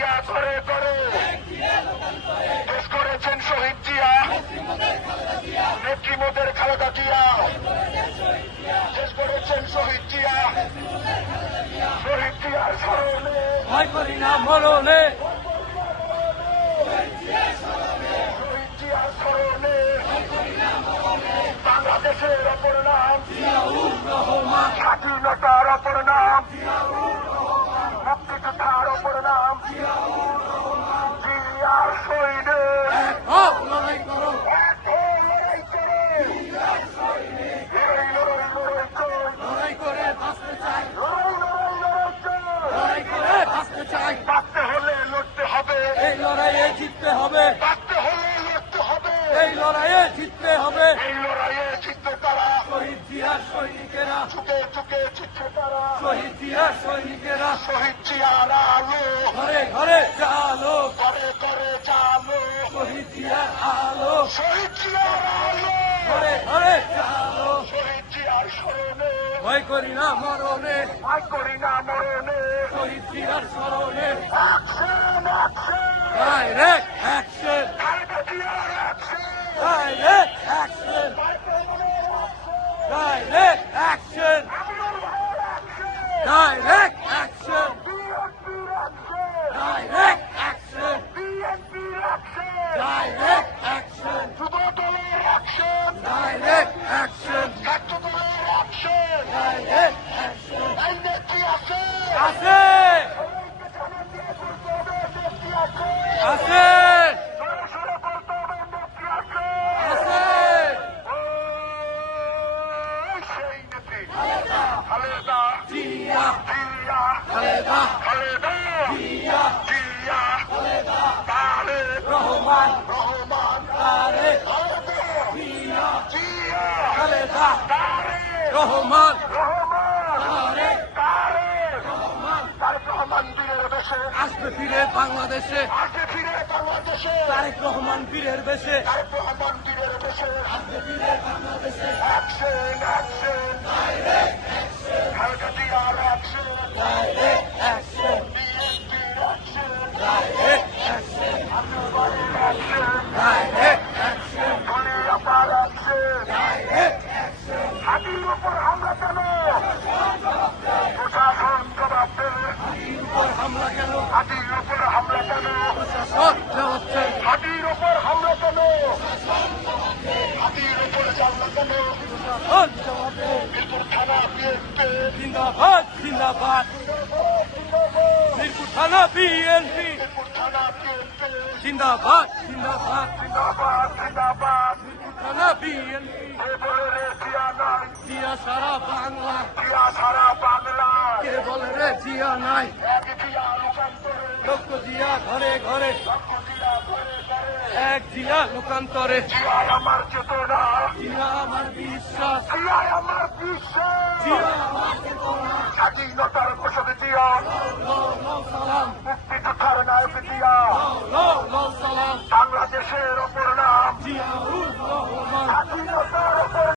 জিয়া করে করে দেশ করেছেন শহীদ জিয়া, নেত্রী মোদের খালেদা জিয়া দেশ করেছেন শহীদ জিয়া। শহীদ জিয়ার স্মরণে ভয় করি না মরণে, শহীদ জিয়ার স্মরণে বাংলাদেশের অপর নাম জিয়াউর রহমান, স্বাধীনতার অপর নাম মুক্তিযোদ্ধার অপর নাম জিয়ার শহীদে এক হও লড়াই করো, লড়াই করে লড়াই করে বাঁচতে চাই, লড়াই লড়াই করে বাঁচতে চাই। বাঁচতে হলে লড়তে হবে, এই লড়াইয়ে জিততে হবে, বাঁচতে হলে লড়তে হবে, এই লড়াইয়ে জিততে হবে। এই লড়াইয়ে জিতবে তারা, শহীদ জিয়ার সৈনিকেরা, চুকে চুকে জিতছে তারা। শহীদ জিয়ার সৈনিকেরা শহীদ জিয়ার আলো ঘরে ঘরে জালো, করে করে চালো, শহীদ জিয়ার আলো শহীদ জিয়ার আলো ঘরে ঘরে জালো। শহীদ জিয়ার স্মরণে ভয় করি না মরণে, ভয় করি না মরণে। শহীদ জিয়ার স্মরণে action action direct action, Khaleda জিয়ার action direct action, direct action, Aminul ভাইয়ের অ্যাকশন ডাইরেক্ট অ্যাকশন, বিএনপির অ্যাকশন ডাইরেক্ট অ্যাকশন, বিএনপির অ্যাকশন ডাইরেক্ট অ্যাকশন, যুব দলের অ্যাকশন ডাইরেক্ট অ্যাকশন, ছাত্র দলের অ্যাকশন। Direct action. এই নেত্রী আছে আছে সবাইকে জানান দিয়ে করতে হবে, নেত্রী আছে আছে জোরে সোরে বলতে হবে, নেত্রী আছে আছে। ওই সেই নেত্রী খালেদা জিয়া জিয়া খালেদা খালেদা জিয়া জিয়া খালেদা তারেক রহমান রহমান তারেক খালেদা জিয়া জিয়া খালেদা তারেক রহমান রহমান তারেক তারেক রহমান তারেক রহমান বীরের বেশে আসবে ফিরে বাংলাদেশে, আসবে ফিরে বাংলাদেশে, তারেক রহমান বীরের বেশে তারেক রহমান বীরের বেশে। আসবে ফিরে বাংলাদেশে, অ্যাকশন অ্যাকশন খালেদা জিয়ার অ্যাকশন ডাইরেক্ট অ্যাকশন, বিএনপির অ্যাকশন ডাইরেক্ট অ্যাকশন, আন্দোলনের অ্যাকশন ডাইরেক্ট অ্যাকশন, ধনিয়াপাড়ার অ্যাকশন। Direct action. হাতির উপর হামলা কেন প্রশাসন জবাব দেবে, হাতির উপর হামলা কেন, হাতির উপর হামলা কেন প্রশাসন জবাব দেবে, হাতির উপর হামলা কেন হাতির উপর হামলা কেন প্রশাসন জবাব দেবে। মিরপুর থানা বিএনপি জিন্দাবাদ জিন্দাবাদ, মিরপুর থানা বিএনপি মিরপুর থানা বিএনপি জিন্দাবাদ জিন্দাবাদ, জিন্দাবাদ জিন্দাবাদ। মিরপুর থানা বিএনপি কে বলে রে জিয়া নাই, জিয়া সারা বাংলা, জিয়া সারা বাংলায় কে বলে রে জিয়া নাই, এক জিয়া লোকান্তরে, লক্ষ জিয়া ঘরে ঘরে, লক্ষ জিয়া করে করে। এক জিয়া লোকান্তরে, জিয়া আমার চেতনা, জিয়া আমার বিশ্বাস, জিয়া আমার বিশ্বাস, জিয়া আমার চেতনা, স্বাধীনতার ঘোষক জিয়া